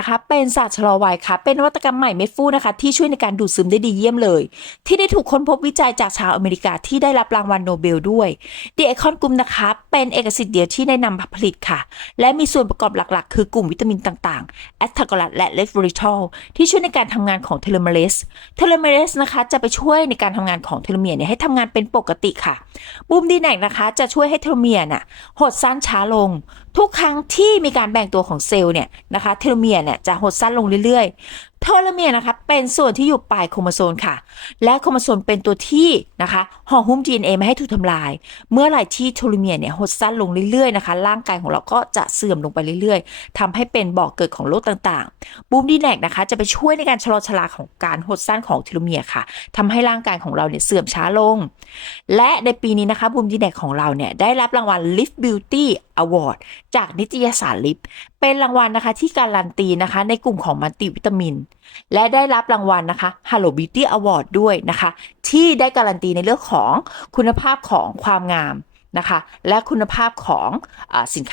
นะคะ เป็นศาสตร์ชะลอวัยค่ะ เป็นนวัตกรรมใหม่เม็ดฟูนะคะ ที่ช่วยในการดูดซึมได้ดีเยี่ยมเลย ที่ได้ถูกค้นพบวิจัยจากชาวอเมริกาที่ได้รับรางวัลโนเบลด้วยเดีไอคอนกลุ่มนะคะ เป็นเอกสิทธิ์เดียวที่ได้นำมาผลิตค่ะ และมีส่วนประกอบหลักๆ คือกลุ่มวิตามินต่างๆแอสทากลัสและเลฟริทอลที่ช่วยในการทำงานของเทโลเมเรสเทโลเมเรสนะคะจะไปช่วยในการทำงานของเทโลเมียร์เนี่ยให้ทำงานเป็นปกติค่ะบูมดีแนกนะคะ จะช่วยให้เทโลเมียร์น่ะหดสั้นช้าลงทุกครั้งที่มีการแบ่งตัวของเซลล์เนี่ยนะคะเทโลเมียร์เนี่ยจะหดสั้นลงเรื่อยๆ เทโลเมียร์นะคะเป็นส่วนที่อยู่ปลายโครโมโซมค่ะ และโครโมโซมเป็นตัวที่นะคะห่อหุ้ม DNA ไม่ให้ถูกทำลาย เมื่อไหร่ที่เทโลเมียร์เนี่ยหดสั้นลงเรื่อยๆนะคะ ร่างกายของเราก็จะเสื่อมลงไปเรื่อยๆทำให้เป็นบ่อกเกิดของโรคต่างๆ บูมดีแนกนะคะจะไปช่วยในการชะลอชะลาของการหดสั้นของเทโลเมียร์ค่ะทำให้ร่างกายของเราเนี่ยเสื่อมช้าลง และในปีนี้นะคะบูมดีแนกของเราเนี่ยได้รับรางวัล Lift Beauty Award จากนิตยสารลิฟเป็นรางวัลนะคะที่การันตีนะคะในกลุ่มของมัลติวิตามินและได้รับรางวัลนะคะ Hello Beauty Award ด้วยนะคะ ที่ได้การันตีในเรื่องของคุณภาพของความงามนะคะ และคุณภาพของอสินค้า